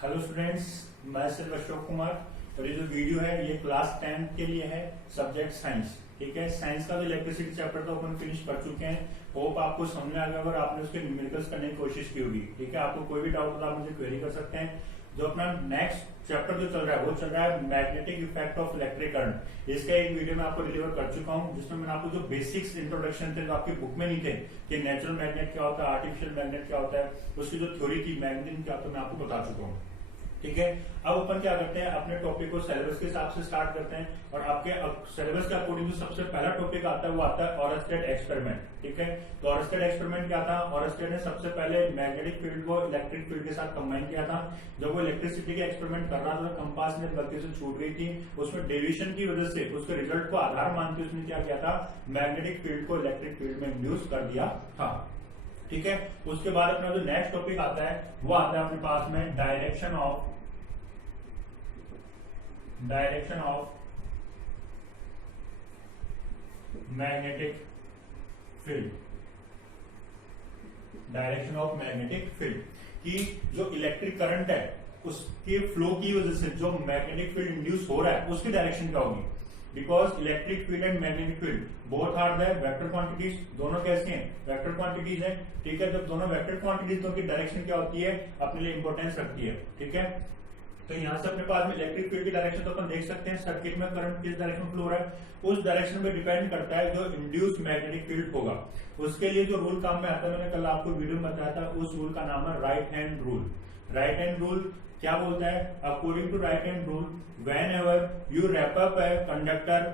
Hello students, मैं सिर्फ अशोक कुमार। और ये जो वीडियो है ये क्लास 10 के लिए है, सब्जेक्ट साइंस। ठीक है, साइंस का जो इलेक्ट्रिसिटी चैप्टर तो अपन फिनिश कर चुके हैं। होप आपको समझ में आ गया अगर आपने उसके न्यूमेरिकल्स करने की कोशिश की होगी। ठीक है, आपको कोई भी डाउट तो आप मुझे क्वेरी कर सकते हैं। जो अपना नेक्स्ट चैप्टर जो चल रहा है वो चल रहा है magnetic effect of electric current. इसका एक वीडियो मैं आपको डिलीवर कर चुका हूं, जिसमें मैंने आपको जो बेसिक्स इंट्रोडक्शन थे जो आपकी बुक में नहीं थे कि नेचुरल मैग्नेट क्या होता है, आर्टिफिशियल मैग्नेट क्या होता है, उसकी जो थ्योरी थी मैग्नेटिज्म क्या होता है मैं आपको बता चुका हूँ। ठीक है, अब अपन क्या करते हैं, अपने टॉपिक को सिलेबस के हिसाब से स्टार्ट करते हैं। और आपके सिलेबस के अकॉर्डिंग जो सबसे पहला टॉपिक आता है वो आता है ऑरस्टेड एक्सपेरिमेंट। ठीक है, तो ऑरस्टेड एक्सपेरिमेंट क्या था? ऑरस्टेड ने सबसे पहले मैग्नेटिक फील्ड को इलेक्ट्रिक फील्ड के साथ कंबाइन किया था। जब वो इलेक्ट्रिसिटी के एक्सपेरिमेंट कर रहा था तो कंपास में गलती से छूट गई थी, उसमें डेविएशन की वजह से उसके रिजल्ट को आधार मान के उसने क्या किया था, मैग्नेटिक फील्ड को इलेक्ट्रिक फील्ड में इंड्यूस कर दिया था। ठीक है, उसके बाद अपना जो नेक्स्ट टॉपिक आता है वो आता है अपने पास में direction of magnetic field. Direction of magnetic field कि जो इलेक्ट्रिक करंट है उसके फ्लो की वजह से जो मैग्नेटिक फील्ड इंड्यूस हो रहा है उसकी डायरेक्शन क्या होगी। Because electric field and magnetic field both are the vector quantities. दोनों कैसे हैं? वेक्टर क्वांटिटीज हैं। ठीक है, जब दोनों वेक्टर क्वांटिटीज तो की डायरेक्शन क्या होती है, अपने लिए इंपॉर्टेंस रखती है। ठीक है, तो यहां से अपने पास में इलेक्ट्रिक फील्ड की डायरेक्शन तो अपन देख सकते हैं, सर्किट में करंट किस डायरेक्शन में फ्लो हो रहा है उस डायरेक्शन पे डिपेंड करता है जो इंड्यूस मैग्नेटिक फील्ड होगा। उसके लिए जो रूल काम में आता है, मैंने कल आपको वीडियो में बताया था, उस रूल का नाम है right hand rule. Right hand rule क्या बोलता है? According to right hand rule, whenever you wrap up a conductor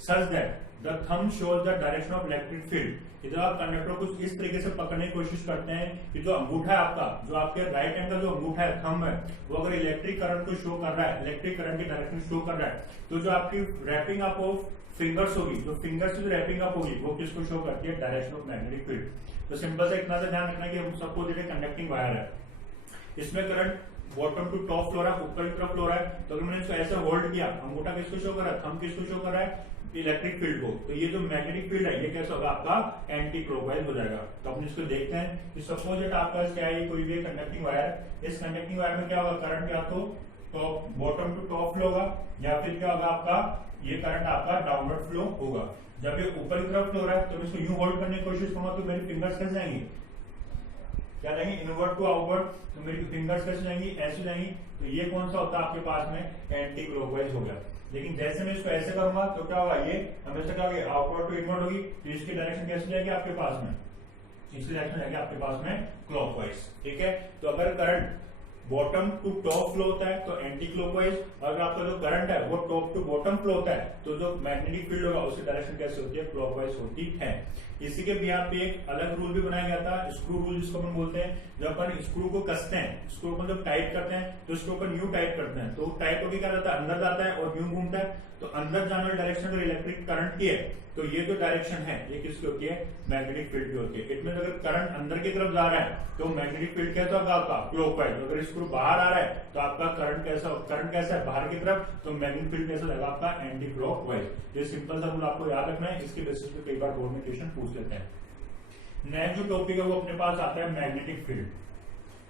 such that the thumb shows the direction of electric field. जब आप कंडक्टर को इस तरीके से पकड़ने की कोशिश करते हैं कि जो अंगूठा है आपका, जो आपके राइट हैंड का जो अंगूठा है, थंब है, वो अगर इलेक्ट्रिक करंट को शो कर रहा है, इलेक्ट्रिक करंट की डायरेक्शन शो कर रहा है, तो जो आपकी रैपिंग अप ऑफ फिंगर्स होगी, जो फिंगर्स से जो रैपिंग अप होगी वो किसको शो करती है? Direction of magnetic field. तो सिंपल से इतना सा ध्यान रखना कि हम सपोज ये कंडक्टिंग वायर है, इसमें current bottom to top flow रहा है, ऊपर की तरफ फ्लो रहा है। तो अगर मैंने इसको ऐसे होल्ड किया, अंगूठा किसको शो कर रहा है, थंब किसको शो कर रहा है? इलेक्ट्रिक फील्ड को। तो ये जो मैग्नेटिक फील्ड है ये कैसा होगा? आपका एंटी क्लॉकवाइज हो जाएगा। तो अपन इसको देखते हैं कि सपोज दैट आपका क्या है, कोई भी कंडक्टिंग वायर, इस कंडक्टिंग वायर में क्या होगा, करंट या तो top bottom to top flow होगा या फिर क्या होगा आपका, ये करंट आपका डाउनवर्ड फ्लो होगा। जब ये ऊपर की तरफ फ्लो रहा है तो इसको यूं होल्ड करने की कोशिश करूंगा तो मेरी फिंगर्स कैसे जाएंगी, क्या जाएंगे? Inward to outward. तो मेरी फिंगर्स कैसे जाएंगी? ऐसे जाएंगी। तो ये कौन सा होता है आपके पास में? एंटी क्लॉकवाइज हो गया। लेकिन जैसे मैं इसको ऐसे करूंगा तो क्या होगा, ये हमेशा क्या होगी, आउटवर्ड टू इनवर्ड होगी। तो इसकी डायरेक्शन कैसे जाएगी आपके पास में? इसकी डायरेक्शन जाएगी आपके पास में क्लॉकवाइज। ठीक है, तो अगर current bottom to top flow होता है तो एंटी क्लॉकवाइज, अगर आपका जो करंट है वो टॉप टू बॉटम फ्लो होता है तो जो मैग्नेटिक फील्ड होगा उसकी डायरेक्शन कैसे होती है? क्लॉकवाइज होती है। इसी के बिहार पे एक अलग रूल भी बनाया गया था, स्क्रू रूल जिसको हम बोलते हैं। जब अपन स्क्रू को कसते हैं, स्क्रू को जब टाइट करते हैं तो इसको अपन न्यू टाइट करते हैं, तो टाइट होकर क्या रहता है, अंदर जाता है और न्यू घूमता है। तो अंदर जाने वाली डायरेक्शन अगर इलेक्ट्रिक करंट की है तो ये जो डायरेक्शन है ये किसकी होती है? मैग्नेटिक फील्ड की होती है। इट मीन अगर करंट अंदर की तरफ जा रहा है तो मैग्नेटिक फील्ड कैसा होगा आपका? क्लॉकवाइज। अगर स्क्रू बाहर आ रहा है तो आपका करंट कैसा है? बाहर की तरफ। तो मैग्नेटिक फील्ड कैसा रहेगा आपका? Anti clockwise. ये सिंपल सा रूल आपको याद रखना है, इसके बेसिस पे कई बार बोर्ड में क्वेश्चन पूछ लेते हैं। नेक्स्ट जो टॉपिक है वो अपने पास आता है मैग्नेटिक फील्ड।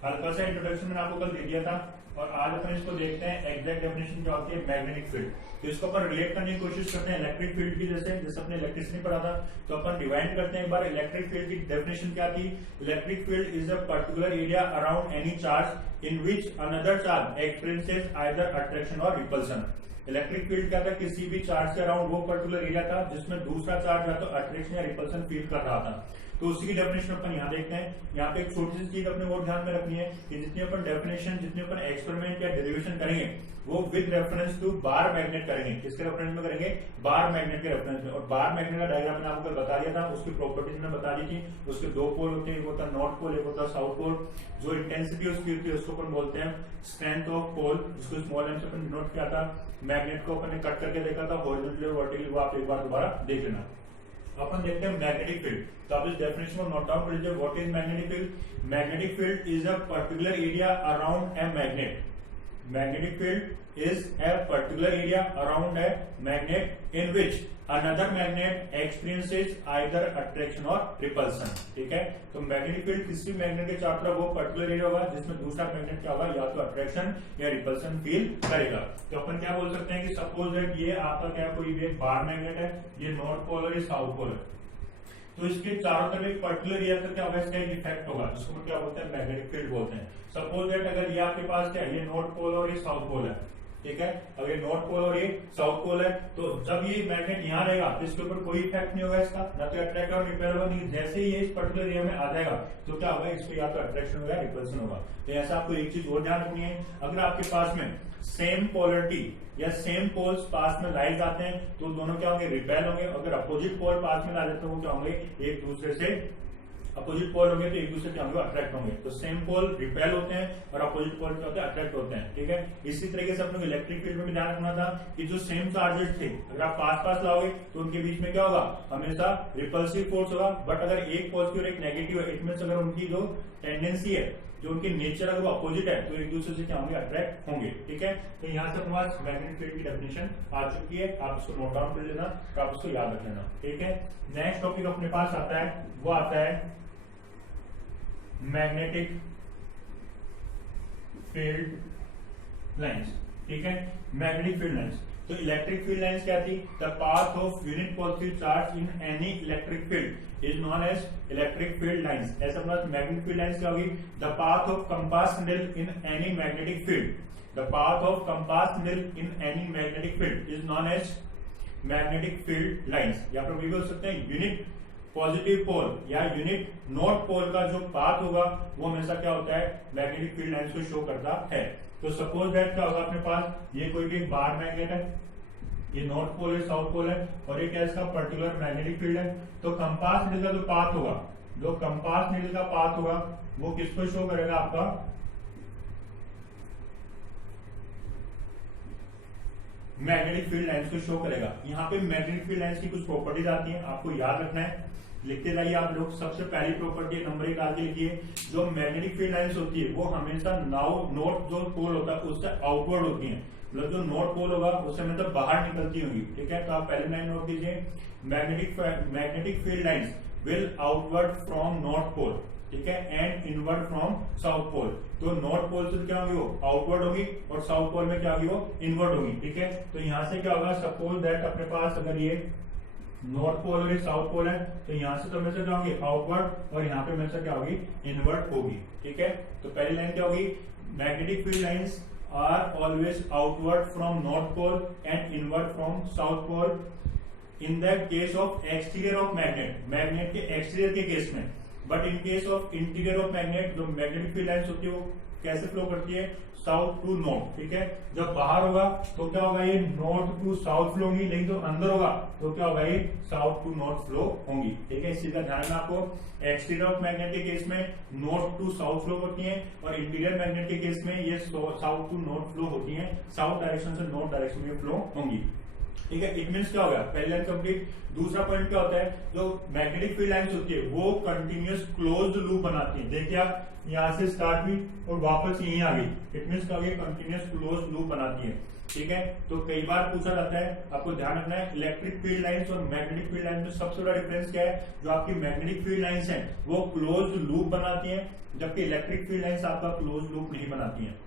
हल्का सा इंट्रोडक्शन मैंने आपको कल दे दिया था और आज अपन इसको देखते हैं एग्जैक्ट डेफिनेशन क्या होती है मैग्नेटिक फील्ड। तो इसको अपन रिलेट करने की कोशिश करते हैं इलेक्ट्रिक फील्ड की, जैसे अपने इलेक्ट्रिसिटी पढ़ा था। तो अपन डिवाइड करते हैं एक बार। इलेक्ट्रिक फील्ड की डेफिनेशन क्या थी? Electric field is a particular area around any charge in which another charge experiences either attraction और रिपल्सन। इलेक्ट्रिक फील्ड क्या था? किसी भी चार्ज के अराउंड वो पर्टिकुलर एरिया था जिसमें दूसरा चार्ज या तो अट्रैक्शन या रिपल्सन फील कर रहा था। तो उसी की डेफिनेशन अपन यहाँ देखते हैं। यहाँ पे एक छोटी सी चीज अपने वो ध्यान में रखनी है कि जितनी अपन डेफिनेशन, जितने अपन एक्सपेरिमेंट या डेरिवेशन करेंगे वो with reference to bar magnet करेंगे। किसके रेफरेंस में करेंगे? बार मैग्नेट के रेफरेंस में। और बार मैग्नेट का डायग्राम मैंने आपको बता दिया था, उसकी प्रॉपर्टीज मैंने बता दी थी। उसके दो पोल होते हैं, एक होता है नॉर्थ पोल, एक होता है साउथ पोल। जो इंटेंसिटी उसकी होती है उसको अपन बोलते हैं स्ट्रेंथ ऑफ पोल, जिसको स्मॉल एम से अपन डिनोट किया था। मैग्नेट को अपन ने कट करके देखा था हॉरिजॉन्टली और वर्टिकली, वो आप एक बार दोबारा देख लेना। अपन देखते हैं मैग्नेटिक फील्ड। तो आप इस डेफिनेशन को नोट डाउन कर लीजिए। What is magnetic field? Magnetic field is a particular area around a magnet magnetic field is a particular area around a magnet in which another magnet experiences either attraction और repulsion. ठीक है, तो magnetic field किसी magnet के चारों तरफ वो particular area होगा जिसमें दूसरा मैग्नेट क्या होगा, या तो अट्रैक्शन या रिपल्सन फील करेगा। तो अपन क्या बोल सकते हैं कि सपोज दैट ये आपका क्या कोई भी बार मैग्नेट है, ये नॉर्थ पोल और ये साउथ पोल है, तो इसके चारों तरफ एक पर्टिकुलर एरिया तक क्या होगा, इसका एक इफेक्ट होगा, जिसको क्या बोलते हैं, मैग्नेटिक फील्ड बोलते हैं। सपोज दैट अगर ये आपके पास क्या है, ये नॉर्थ पोल और ये साउथ पोल है, ठीक है, अगर ये नॉर्थ पोल और ये साउथ पोल है, तो जब ये मैग्नेट यहाँ रहेगा तो इसके ऊपर कोई इफेक्ट नहीं होगा इसका, ना तो अट्रैक्ट और रिपेल होगा नहीं। जैसे ही ये इस पर्टिकुलर एरिया में आ जाएगा तो क्या होगा, इसको या तो अट्रैक्शन होगा या रिपल्सन होगा। तो ऐसा आपको एक चीज और ध्यान रखनी है, अगर आपके पास में सेम पोलरिटी या सेम पोल्स पास में लाए जाते हैं तो दोनों क्या होंगे, रिपेल होंगे। अगर अपोजिट पोल पास में ला जाते हैं वो क्या होंगे, एक दूसरे से अपोजिट पोल होंगे तो एक दूसरे क्या होंगे, अट्रैक्ट होंगे। तो सेम पोल रिपेल होते हैं और अपोजिट पोल क्या होते हैं, अट्रैक्ट होते हैं। ठीक है, इसी तरीके से अपने इलेक्ट्रिक फील्ड में भी ध्यान रखना था कि जो सेम चार्जेस थे अगर आप पास पास लाओगे तो उनके बीच में क्या होगा, हमेशा रिपल्सिव फोर्स होगा। बट अगर एक पॉजिटिव और एक नेगेटिव है, इट मींस अगर उनकी जो टेंडेंसी है, जो उनकी नेचर अगर वो अपोजिट है, तो एक दूसरे से क्या होंगे, अट्रैक्ट होंगे। ठीक है, तो यहाँ से अपने पास मैग्नेटिक फील्ड की डेफिनेशन आ चुकी है, आप इसको नोट डाउन कर लेना, तो आप उसको याद रख लेना। ठीक है, नेक्स्ट टॉपिक अपने पास आता है, वो आता है मैग्नेटिक फील्ड लाइंस। ठीक है, मैग्नेटिक फील्ड लाइंस, तो इलेक्ट्रिक फील्ड लाइंस क्या थी, the path of unit positive charge in any electric field is known as electric field lines. ऐसा मतलब मैग्नेटिक फील्ड लाइंस क्या होगी, the path of compass needle in any magnetic field, the path of compass needle in any magnetic field is known as magnetic field lines. या फिर भी बोल सकते हैं यूनिट पॉजिटिव पोल या यूनिट नॉर्थ पोल का जो पाथ होगा वो हमेशा क्या होता है, मैग्नेटिक फील्ड लाइंस को शो करता है। तो सपोज दैट क्या होगा, अपने पास ये कोई भी बार मैग्नेट है, ये नॉर्थ पोल है, साउथ पोल है, और ये क्या इसका पर्टिकुलर मैग्नेटिक फील्ड है। तो कंपास नीडल का जो पाथ होगा, जो कंपास नीडल का पाथ होगा वो किसको शो करेगा, आपका मैग्नेटिक फील्ड लाइंस को शो करेगा। यहाँ पे मैग्नेटिक फील्ड लाइंस की कुछ प्रॉपर्टीज आती हैं, आपको याद रखना है, लिखते जाइए आप लोग। सबसे पहली प्रॉपर्टी नंबर 1 आगे लिखिए, जो मैग्नेटिक फील्ड लाइंस होती है वो हमेशा नॉर्थ जो पोल होता है उससे आउटवर्ड होती है, मतलब जो नॉर्थ पोल होगा उससे मतलब बाहर निकलती होंगी। ठीक है, तो आप पहले लाइन नोट कीजिए, magnetic field lines will outward from north pole, ठीक है, and inward from south pole. तो नॉर्थ पोल से क्या होगी, वो आउटवर्ड होगी, और साउथ पोल में क्या होगी, वो इनवर्ड होगी। ठीक है, तो यहां से क्या होगा, सपोज दैट अपने पास अगर ये नॉर्थ पोल और ये साउथ पोल है, तो यहां से तो हमेशा क्या होगी, आउटवर्ड, और यहाँ पे हमेशा क्या होगी, इनवर्ड होगी। ठीक है, तो पहली लाइन क्या होगी, magnetic field lines are always outward from north pole and inward from south pole in the case of exterior of magnet, magnet के एक्सटीरियर के केस में। But in case of interior of magnet, जो magnetic field lines होती है वो कैसे flow करती है, साउथ टू नॉर्थ। ठीक है, जब बाहर होगा तो क्या होगा, ये नॉर्थ टू साउथ फ्लो होगी, लेकिन जो अंदर होगा तो क्या होगा, ये साउथ टू नॉर्थ फ्लो होंगी। ठीक है, इस चीज का ध्यान रखना आपको, एक्सटीरियर ऑफ मैग्नेट के केस में नॉर्थ टू साउथ फ्लो होती है, और इंटीरियर मैग्नेट के केस में ये साउथ टू नॉर्थ फ्लो होती है, साउथ डायरेक्शन से नॉर्थ डायरेक्शन में फ्लो होंगी। ठीक है, इट मीन्स क्या हो गया, पहली लाइन कंप्लीट। दूसरा पॉइंट क्या होता है, जो मैग्नेटिक फील्ड लाइंस होती है वो कंटिन्यूअस क्लोज्ड लूप बनाती है। देखिए आप यहाँ से स्टार्ट हुई और वापस यहीं आ गई, इट मीन्स क्या हो गया, कंटिन्यूअस क्लोज्ड लूप बनाती है। ठीक है, तो कई बार पूछा जाता है, आपको ध्यान रखना है, इलेक्ट्रिक फील्ड लाइंस और मैग्नेटिक फील्ड लाइंस में सबसे बड़ा डिफरेंस क्या है, जो आपकी मैग्नेटिक फील्ड लाइंस है वो क्लोज्ड लूप बनाती है, जबकि इलेक्ट्रिक फील्ड लाइंस आपका क्लोज्ड लूप नहीं बनाती है।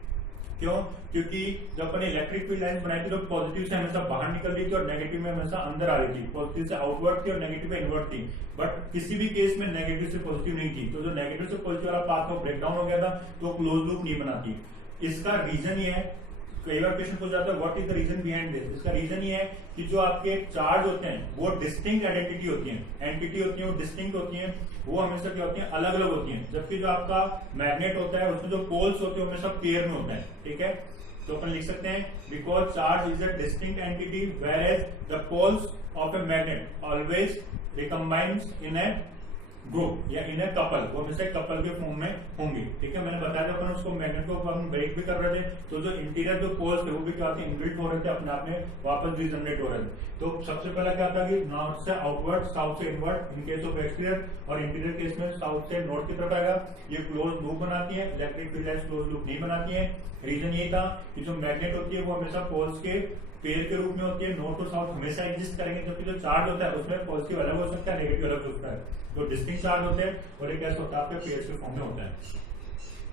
क्यों, क्योंकि जब अपने इलेक्ट्रिक फील्ड लाइंस बनाई थी तो पॉजिटिव से हमेशा बाहर निकल रही थी और नेगेटिव में हमेशा अंदर आ रही थी, पॉजिटिव से आउटवर्ड थी और नेगेटिव में इनवर्ड थी। बट किसी भी केस में नेगेटिव से पॉजिटिव नहीं थी, तो जो नेगेटिव से पॉजिटिव वाला पाथ को ब्रेकडाउन हो गया था तो क्लोज लूप नहीं बनाती। इसका रीजन ये है, कई बार क्वेश्चन पूछा जाता है what is the reason behind this. इसका रीजन ये है कि जो आपके चार्ज होते हैं वो डिस्टिंक्ट आइडेंटिटी होती है, एंटिटी होती है, वो डिस्टिंक्ट होती है, वो हमेशा क्या होती है, अलग अलग होती है। जबकि जो आपका मैग्नेट होता है उसमें जो पोल्स होते हैं हमेशा पेयर में होता है। ठीक है, तो अपन लिख सकते हैं, because charge is a distinct entity where as the poles of a magnet always recombines in a group या इन ए कपल, वो हमेशा कपल के फॉर्म में होंगे। ठीक है, मैंने बताया था अपन उसको मैग्नेट को अपन ब्रेक भी कर रहे थे, तो जो इंटीरियर जो पोल्स थे वो भी क्या होते इनबिल्ट हो रहे थे, अपने आप में वापस रीजनरेट हो रहे थे। तो सबसे पहला क्या था कि नॉर्थ से आउटवर्ड, साउथ से inward in case of exterior, और इंटीरियर केस में साउथ से नॉर्थ की तरफ आएगा। ये क्लोज लूप बनाती है, electric field lines close loop नहीं बनाती है। रीजन ये था कि जो मैग्नेट होती है वो हमेशा पोल्स के पेयर के रूप में होती है, नॉर्थ और साउथ हमेशा एग्जिस्ट करेंगे, जबकि जो चार्ज होता है उसमें पॉजिटिव अलग हो सकता है, नेगेटिव अलग हो सकता है। तो डिस्टिंक्ट चार्ज होते हैं और एक ऐसा होता है आपके पेयर्स के फॉर्म में होता है।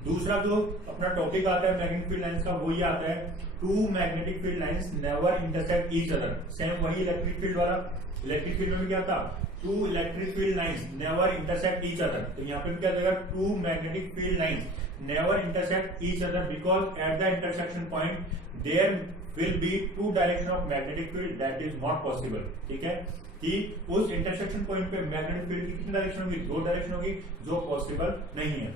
दूसरा जो अपना टॉपिक आता है मैग्नेटिक फील्ड लाइंस का, वो ये आता है two magnetic field lines never intersect each other. Same वही इलेक्ट्रिक फील्ड वाला, इलेक्ट्रिक फील्ड में भी क्या था, two electric field lines never intersect each other. तो यहाँ पे भी क्या देगा, two magnetic field lines never intersect each other because at the intersection point there will be two direction of magnetic field that is not possible। ठीक है, कि उस इंटरसेक्शन पॉइंट पे मैग्नेटिक फील्ड की कितनी डायरेक्शन होगी, दो डायरेक्शन होगी, जो पॉसिबल नहीं है।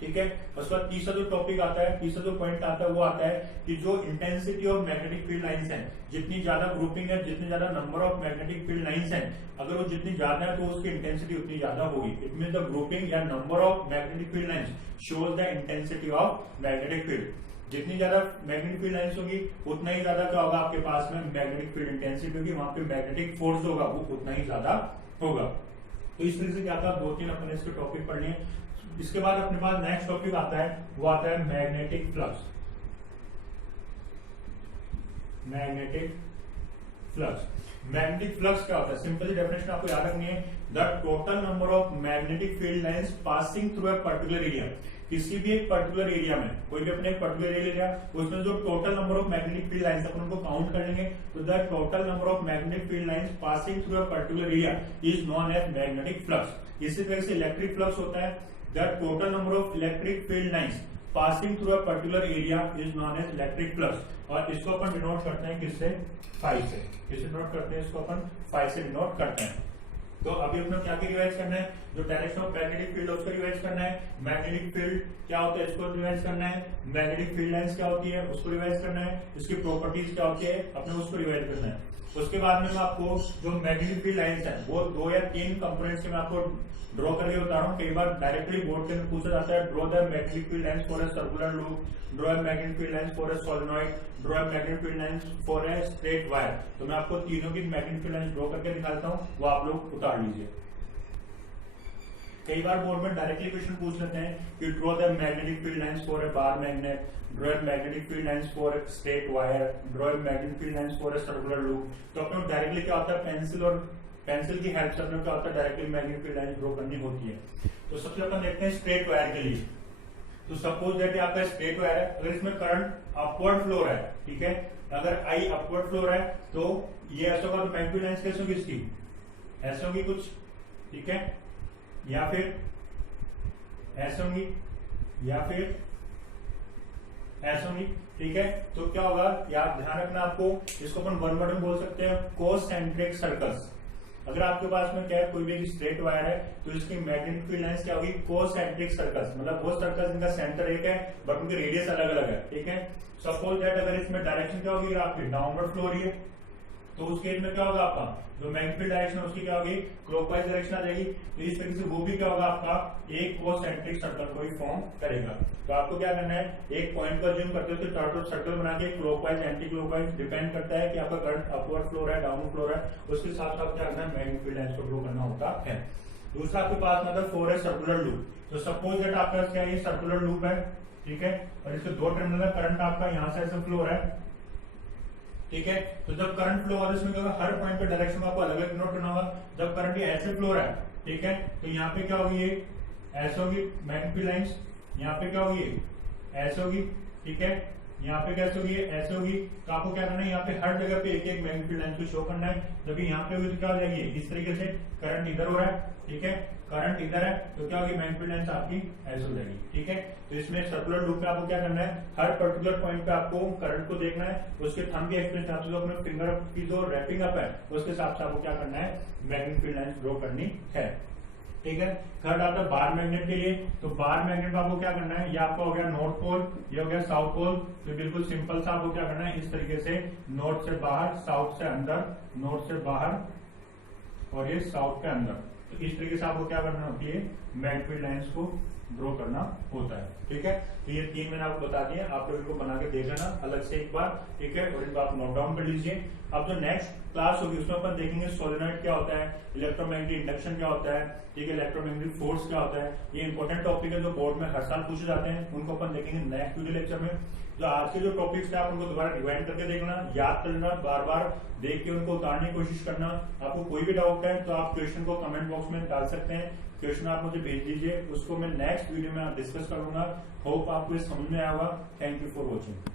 ठीक है, उसके बाद तीसरा जो टॉपिक आता है, तीसरा जो पॉइंट आता है वो आता है कि जो intensity of magnetic field lines है, जितनी ज्यादा ग्रुपिंग है, जितनी ज्यादा number of magnetic field lines है, अगर वो जितनी ज्यादा है तो उसकी इंटेंसिटी उतनी ज्यादा होगी। इट मीन द ग्रुपिंग या number of magnetic field lines shows the intensity of magnetic field. जितनी ज्यादा मैग्नेटिक फील्ड लाइंस होगी उतना ही ज्यादा क्या होगा आपके पास में मैग्नेटिक फील्ड इंटेंसिटी होगी, वहां पे मैग्नेटिक फोर्स होगा वो उतना ही ज्यादा होगा। तो इस तरह से क्या था, 2-3 अपने इसके टॉपिक पढ़ लिए। इसके बाद अपने पास नेक्स्ट टॉपिक आता है, वो आता है magnetic flux. Magnetic flux, magnetic flux क्या होता है, सिंपली डेफिनेशन आपको याद रखनी है, the total number of magnetic field lines passing through a particular area. किसी भी एक पर्टिकुलर एरिया में, कोई भी अपने एक पर्टिकुलर एरिया लिया, उसमें जो total number of magnetic field lines अपन उनको काउंट कर लेंगे, तो the total number of magnetic field lines passing through a particular area is known as magnetic flux. इसी तरह से इलेक्ट्रिक फ्लक्स होता है, the total number of electric field lines passing through a particular area is known as electric flux. और इसको अपन denote करते हैं किससे, फाई से। किससे डिनोट करते हैं इसको, अपन फाई से डिनोट करते हैं। तो अभी अपने क्या रिवाइज करना है, जो डायरेक्शन ऑफ मैग्नेटिक फील्ड उसको रिवाइज करना है, मैग्नेटिक फील्ड क्या होता है इसको रिवाइज करना है, मैग्नेटिक फील्ड लाइंस क्या होती है उसको रिवाइज करना है, इसकी प्रॉपर्टीज क्या होती है अपने उसको रिवाइज करना है। उसके बाद में मैं आपको जो मैग्नेटिक फील्ड लाइंस है वो 2 या 3 कंपोनेंट्स के मैं आपको ड्रॉ करके बता रहा हूँ। कई बार डायरेक्टली बोर्ड के अंदर पूछा जाता है, draw the magnetic field lines for a circular loop, draw a magnetic field lines for a solenoid, draw a magnetic field lines for a straight wire. तो मैं आपको तीनों की मैग्नेटिक फील्ड लाइंस ड्रॉ करके दिखाता हूँ, वो आप लोग उतार लीजिए। कई बार बोर्ड में डायरेक्टली क्वेश्चन पूछ लेते हैं कि draw the magnetic field lines for a bar magnet, draw a magnetic field lines for a straight wire, draw a magnetic field lines for a circular loop. तो अपने डायरेक्टली क्या होता है, पेंसिल की हेल्प से अपने क्या होता है directly magnetic field lines draw करनी होती है। तो सबसे अपन देखते हैं स्ट्रेट वायर के लिए। तो सपोज दैट आपका स्ट्रेट वायर है, अगर इसमें करंट अपवर्ड फ्लो है, ठीक है, अगर आई अपवर्ड फ्लो है तो ये ऐसा होगा, तो मैग्नेटिक फील्ड लाइंस कैसे होगी इसकी, ऐसे होगी कुछ, ठीक है, या फिर ऐसे होंगी, या फिर ऐसे होंगी, ठीक है। तो क्या होगा, याद ध्यान रखना आपको, इसको अपन वन वर्ड में बोल सकते हैं कोसेंट्रिक सर्कल्स। अगर आपके पास में क्या है, कोई भी स्ट्रेट वायर है तो इसकी मैग्नेटिक फील्ड लाइंस क्या होगी, कोसेंट्रिक सर्कल्स, मतलब वो सर्कल्स जिनका सेंटर एक है बट उनकी रेडियस अलग अलग है, ठीक है। सपोज दैट अगर इसमें डायरेक्शन क्या होगी, आपकी डाउनवर्ड फ्लो हो रही है, तो उस केस में क्या होगा, आपका जो मैग्नेटिक फील्ड डायरेक्शन है उसकी क्या होगी, क्लॉकवाइज डायरेक्शन आ जाएगी। तो इस तरीके से वो भी क्या होगा, आपका एक कोसेंट्रिक सर्कल को ही फॉर्म करेगा। तो आपको क्या करना है, एक पॉइंट को अज्यूम करते हो तो सर्कल बना के क्लॉकवाइज एंटी क्लॉकवाइज डिपेंड करता है कि आपका करंट अपवर्ड फ्लो है डाउनवर्ड फ्लो है, उसके हिसाब से आपको क्या करना है, मैग्नेटिक फील्ड लाइंस को ड्रॉ करना होता है। दूसरा आपके पास मतलब फॉर ए सर्कुलर लूप। तो सपोज दैट आपका क्या है, सर्कुलर लूप है, ठीक है, और इसके 2 टर्मिनल है, करंट आपका यहाँ से ऐसे फ्लो है, ठीक है। तो जब करंट फ्लो हो रहा है इसमें क्या होगा, हर पॉइंट पे डायरेक्शन आपको अलग अलग नोट करना होगा। जब करंट ये ऐसे फ्लो रहा है, ठीक है, तो यहाँ पे क्या होगी, ये ऐसे होगी मैग्नेटिक फील्ड लाइंस, यहाँ पे क्या होगी, ऐसे होगी, ठीक है, यहाँ पे कैसे होगी, ऐसे होगी। तो आपको क्या करना है, यहाँ पे हर जगह पे एक एक मैग्नेटिक फील्ड लाइंस को शो करना है। जब यहाँ पे होगी तो क्या हो जाएगी, इस तरीके से करंट इधर हो रहा है, ठीक है, करंट इधर है, तो क्या होगी, मैग्नेटिक फील्ड लाइंस आपकी ऐसे हो जाएगी, ठीक है। तो इसमें सर्कुलर लूप में आपको क्या करना है, हर पर्टिकुलर पॉइंट पे आपको करंट को देखना है, उसके थंब के एक्सप्रेशन हिसाब से जो अपने फिंगर की जो रैपिंग अप है उसके हिसाब से आपको क्या करना है, मैग्नेटिक फील्ड लाइंस ड्रॉ करनी है, ठीक है। थर्ड आता है बार मैग्नेट के लिए। तो बार मैग्नेट में आपको क्या करना है, ये आपका हो गया नॉर्थ पोल, ये हो गया साउथ पोल। तो बिल्कुल सिंपल सा आपको क्या करना है, इस तरीके से नॉर्थ से बाहर, साउथ से अंदर, नॉर्थ से बाहर और ये साउथ के अंदर। तो इस तरीके से आपको क्या करना होती है, मैग्नेटिक फील्ड लाइंस को ड्रॉ करना होता है। ठीक है, तो ये 3 मैंने आपको बता दिए, आप लोग इनको बना के देख लेना अलग से एक बार। ठीक है, और इनको आप नोट डाउन कर लीजिए। अब जो नेक्स्ट क्लास होगी उसमें अपन देखेंगे सोलेनॉइड क्या होता है, इलेक्ट्रोमैग्नेटिक इंडक्शन क्या होता है, ठीक है, इलेक्ट्रोमैग्नेटिक फोर्स क्या होता है। ये इंपॉर्टेंट टॉपिक है जो बोर्ड में हर साल पूछे जाते हैं, उनको अपन देखेंगे नेक्स्ट वीडियो लेक्चर में। जो आज के जो टॉपिक्स थे आप उनको दोबारा रिवाइंड करके देखना, याद करना, बार बार देख के उनको उतारने की कोशिश करना। आपको कोई भी डाउट है तो आप क्वेश्चन को कमेंट बॉक्स में डाल सकते हैं, क्वेश्चन आप मुझे भेज दीजिए, उसको मैं नेक्स्ट वीडियो में डिस्कस करूंगा। होप आपको समझ में आएगा। Thank you for watching.